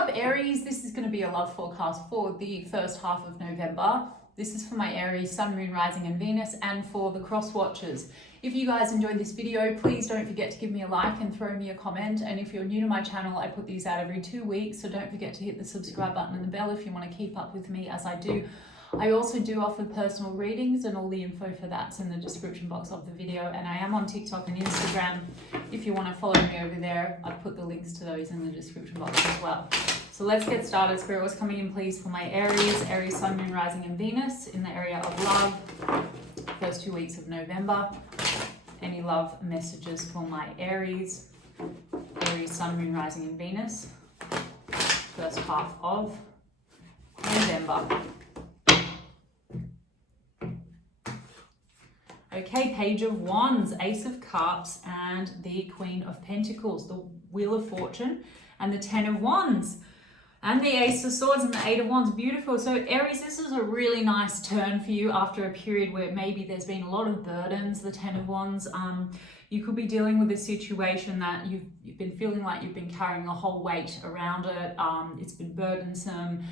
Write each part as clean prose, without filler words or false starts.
up, Aries? This is going to be a love forecast for the first half of November. This is for my Aries Sun, Moon, Rising and Venus, and for the cross watchers. If you guys enjoyed this video, please don't forget to give me a like and throw me a comment. And if you're new to my channel, I put these out every 2 weeks, so don't forget to hit the subscribe button and the bell if you want to keep up with me as I do. I also do offer personal readings, and all the info for that's in the description box of the video. And I am on TikTok and Instagram. If you want to follow me over there, I've put the links to those in the description box as well. So let's get started. Spirit, what's coming in please for my Aries Sun, Moon, Rising and Venus in the area of love, first 2 weeks of November. Any love messages for my Aries Sun, Moon, Rising and Venus, first half of November. Okay, Page of Wands, Ace of Cups, and the Queen of Pentacles, the Wheel of Fortune, and the Ten of Wands, and the Ace of Swords and the Eight of Wands. Beautiful. So Aries, this is a really nice turn for you after a period where maybe there's been a lot of burdens. The Ten of Wands, you could be dealing with a situation that you've been feeling like you've been carrying a whole weight around it. It's been burdensome.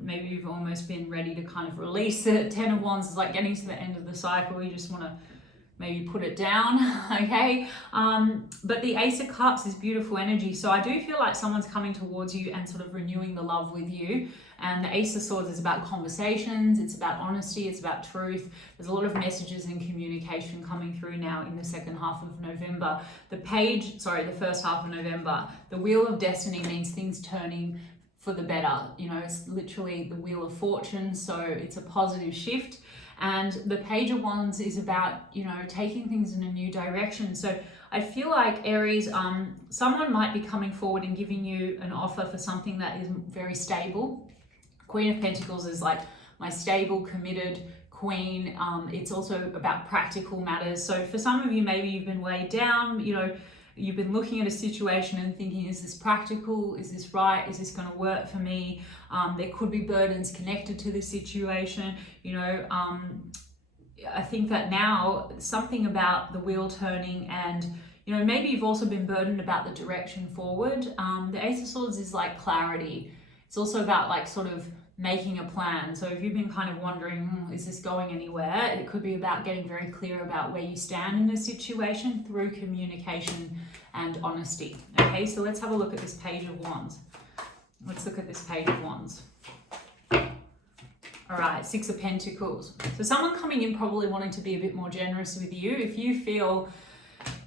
Maybe you've almost been ready to kind of release it. Ten of Wands is like getting to the end of the cycle. You just want to maybe put it down, okay? But the Ace of Cups is beautiful energy. So I do feel like someone's coming towards you and sort of renewing the love with you. And the Ace of Swords is about conversations, it's about honesty, it's about truth. There's a lot of messages and communication coming through now in the second half of November. The first half of November. The Wheel of Destiny means things turning for the better. You know, it's literally the Wheel of Fortune, so it's a positive shift. And the Page of Wands is about, you know, taking things in a new direction. So I feel like Aries, someone might be coming forward and giving you an offer for something that is very stable. Queen of Pentacles is like my stable, committed queen. It's also about practical matters. So for some of you, maybe you've been weighed down, you know, you've been looking at a situation and thinking, is this practical? Is this right? Is this going to work for me? There could be burdens connected to the situation. You know, I think that now something about the wheel turning, and, you know, maybe you've also been burdened about the direction forward. The Ace of Swords is like clarity. It's also about like sort of making a plan. So if you've been kind of wondering, is this going anywhere? It could be about getting very clear about where you stand in a situation through communication and honesty. Okay, so let's have a look at this Page of Wands. Let's look at this Page of Wands. All right, Six of Pentacles. So someone coming in probably wanting to be a bit more generous with you. If you feel,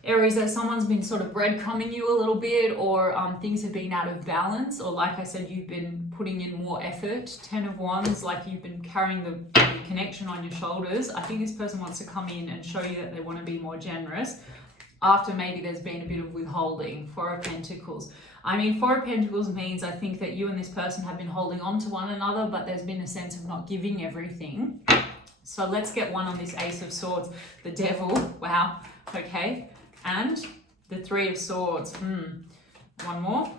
Aries, that someone's been sort of breadcrumbing you a little bit, or things have been out of balance, or like I said, you've been putting in more effort. Ten of Wands, like you've been carrying the connection on your shoulders. I think this person wants to come in and show you that they want to be more generous after maybe there's been a bit of withholding. Four of Pentacles. I mean, Four of Pentacles means I think that you and this person have been holding on to one another, but there's been a sense of not giving everything. So let's get one on this Ace of Swords. The Devil. Wow. Okay. And the Three of Swords. One more.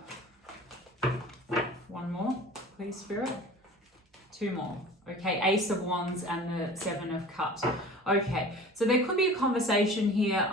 One more, please, Spirit. Two more. Okay, Ace of Wands and the Seven of Cups. Okay, so there could be a conversation here,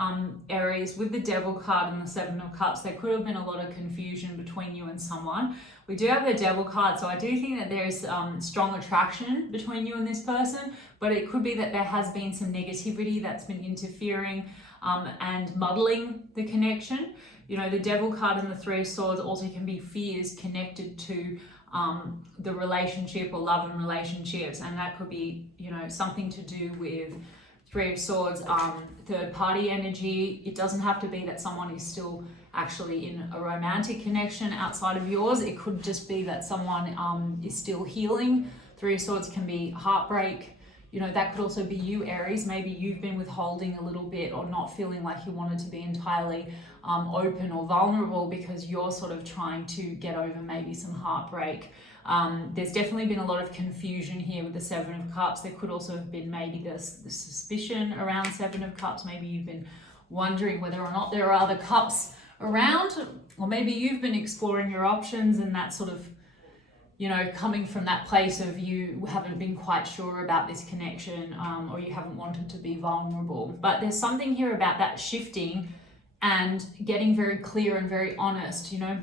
Aries, with the Devil card and the Seven of Cups. There could have been a lot of confusion between you and someone. We do have the Devil card, so I do think that there is strong attraction between you and this person, but it could be that there has been some negativity that's been interfering and muddling the connection. You know, the Devil card and the Three of Swords also can be fears connected to the relationship or love and relationships, and that could be, you know, something to do with Three of Swords, third party energy. It doesn't have to be that someone is still actually in a romantic connection outside of yours. It could just be that someone is still healing. Three of Swords can be heartbreak. You know, that could also be you, Aries. Maybe you've been withholding a little bit or not feeling like you wanted to be entirely open or vulnerable because you're sort of trying to get over maybe some heartbreak. There's definitely been a lot of confusion here with the Seven of Cups. There could also have been maybe the suspicion around Seven of Cups. Maybe you've been wondering whether or not there are other cups around, or maybe you've been exploring your options, and that sort of, you know, coming from that place of you haven't been quite sure about this connection, or you haven't wanted to be vulnerable. But there's something here about that shifting and getting very clear and very honest. You know,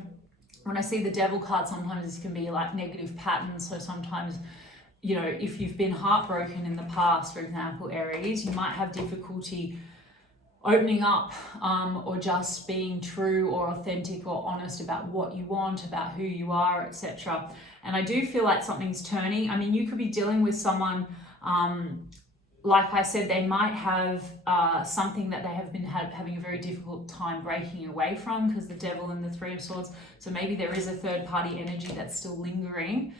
when I see the devil card, sometimes this can be like negative patterns. So sometimes, you know, if you've been heartbroken in the past, for example, Aries, you might have difficulty opening up or just being true or authentic or honest about what you want, about who you are, etc. And I do feel like something's turning. I mean, you could be dealing with someone, like I said, they might have something that they have been having a very difficult time breaking away from, because the devil and the Three of Swords. So maybe there is a third party energy that's still lingering.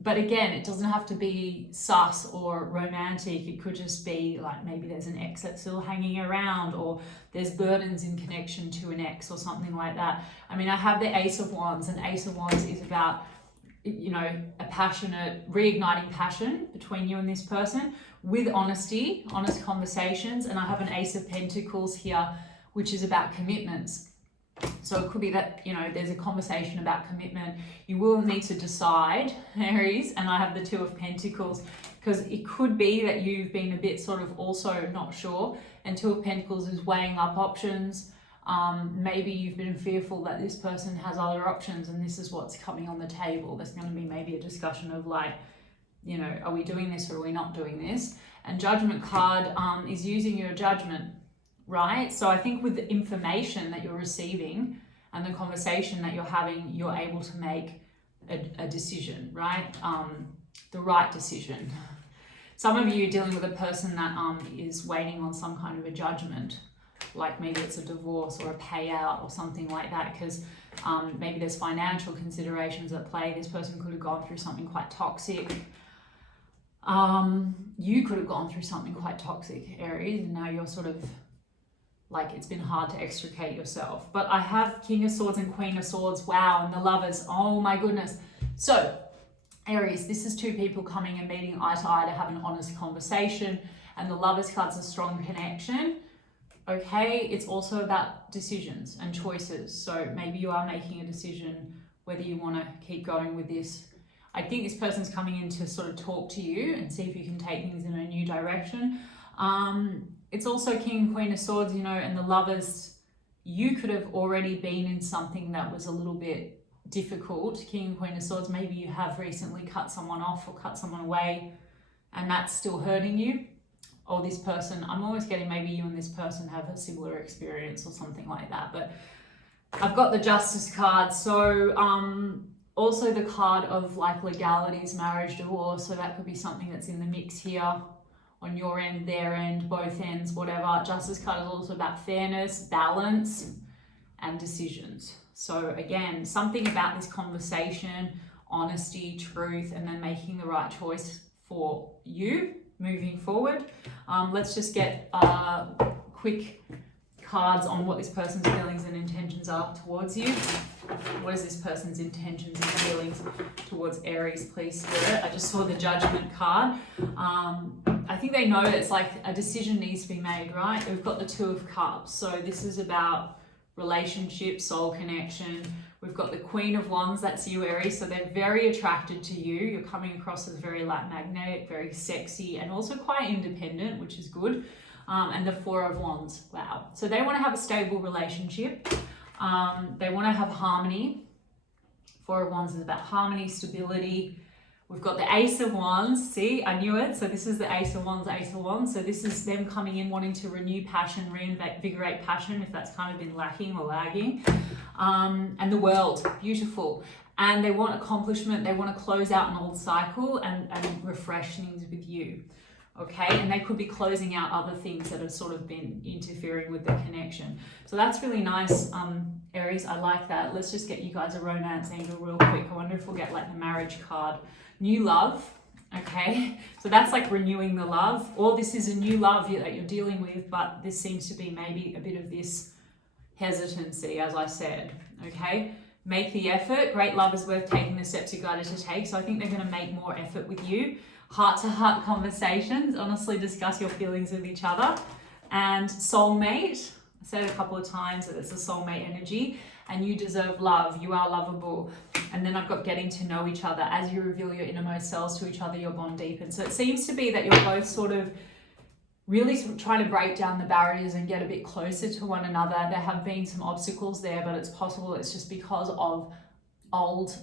But again, it doesn't have to be sus or romantic. It could just be like maybe there's an ex that's still hanging around, or there's burdens in connection to an ex or something like that. I mean, I have the Ace of Wands, and Ace of Wands is about, you know, a passionate, reigniting passion between you and this person with honesty, honest conversations. And I have an Ace of Pentacles here, which is about commitments. So it could be that, you know, there's a conversation about commitment. You will need to decide, Aries, and I have the Two of Pentacles, because it could be that you've been a bit sort of also not sure, and Two of Pentacles is weighing up options. Maybe you've been fearful that this person has other options, and this is what's coming on the table. There's going to be maybe a discussion of like, you know, are we doing this or are we not doing this? And Judgment card is using your judgment. Right? So I think with the information that you're receiving and the conversation that you're having, you're able to make a decision, right? The right decision. Some of you are dealing with a person that is waiting on some kind of a judgment, like maybe it's a divorce or a payout or something like that, because maybe there's financial considerations at play. This person could have gone through something quite toxic. You could have gone through something quite toxic, Aries, and now you're sort of like, it's been hard to extricate yourself. But I have King of Swords and Queen of Swords. Wow. And the Lovers. Oh my goodness. So Aries, this is two people coming and meeting eye to eye to have an honest conversation. And the Lovers card's a strong connection. Okay. It's also about decisions and choices. So maybe you are making a decision whether you want to keep going with this. I think this person's coming in to sort of talk to you and see if you can take things in a new direction. It's also King and Queen of Swords, you know, and the Lovers, you could have already been in something that was a little bit difficult. King and Queen of Swords, maybe you have recently cut someone off or cut someone away, and that's still hurting you. Or this person, I'm always getting maybe you and this person have a similar experience or something like that. But I've got the Justice card. So also the card of like legalities, marriage, divorce. So that could be something that's in the mix here. On your end, their end, both ends, whatever. Justice card is also about fairness, balance, and decisions. So again, something about this conversation, honesty, truth, and then making the right choice for you moving forward. Let's just get quick cards on what this person's feelings and intentions are towards you. What is this person's intentions and feelings towards Aries, please, Spirit? I just saw the Judgment card. I think they know it's like a decision needs to be made, right? We've got the Two of Cups. So this is about relationship, soul connection. We've got the Queen of Wands, that's you, Aries. So they're very attracted to you. You're coming across as very like magnetic, very sexy, and also quite independent, which is good. And the Four of Wands, wow. So they want to have a stable relationship. They want to have harmony. Four of Wands is about harmony, stability. We've got the Ace of Wands. See, I knew it. So this is the Ace of Wands, Ace of Wands. So this is them coming in, wanting to renew passion, reinvigorate passion, if that's kind of been lacking or lagging. And the World, beautiful. And they want accomplishment. They want to close out an old cycle and refresh things with you. Okay, and they could be closing out other things that have sort of been interfering with the connection. So that's really nice, Aries. I like that. Let's just get you guys a romance angle real quick. I wonder if we'll get like the marriage card. New love. Okay, so that's like renewing the love. Or this is a new love that you're dealing with, but this seems to be maybe a bit of this hesitancy, as I said. Okay, make the effort. Great love is worth taking the steps you guided to take. So I think they're going to make more effort with you. Heart-to-heart conversations, honestly discuss your feelings with each other. And soulmate, I said a couple of times that it's a soulmate energy, and you deserve love, you are lovable. And then I've got getting to know each other. As you reveal your innermost selves to each other, your bond deepens. So it seems to be that you're both sort of really sort of trying to break down the barriers and get a bit closer to one another. There have been some obstacles there, but it's possible it's just because of old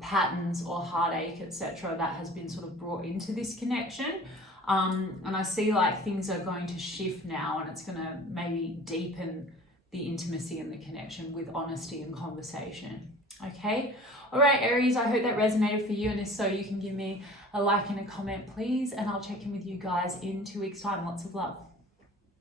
patterns or heartache, etc., that has been sort of brought into this connection. And I see like things are going to shift now, and it's going to maybe deepen the intimacy and the connection with honesty and conversation. Okay. All right, Aries, I hope that resonated for you. And if so, you can give me a like and a comment, please. And I'll check in with you guys in 2 weeks' time. Lots of love.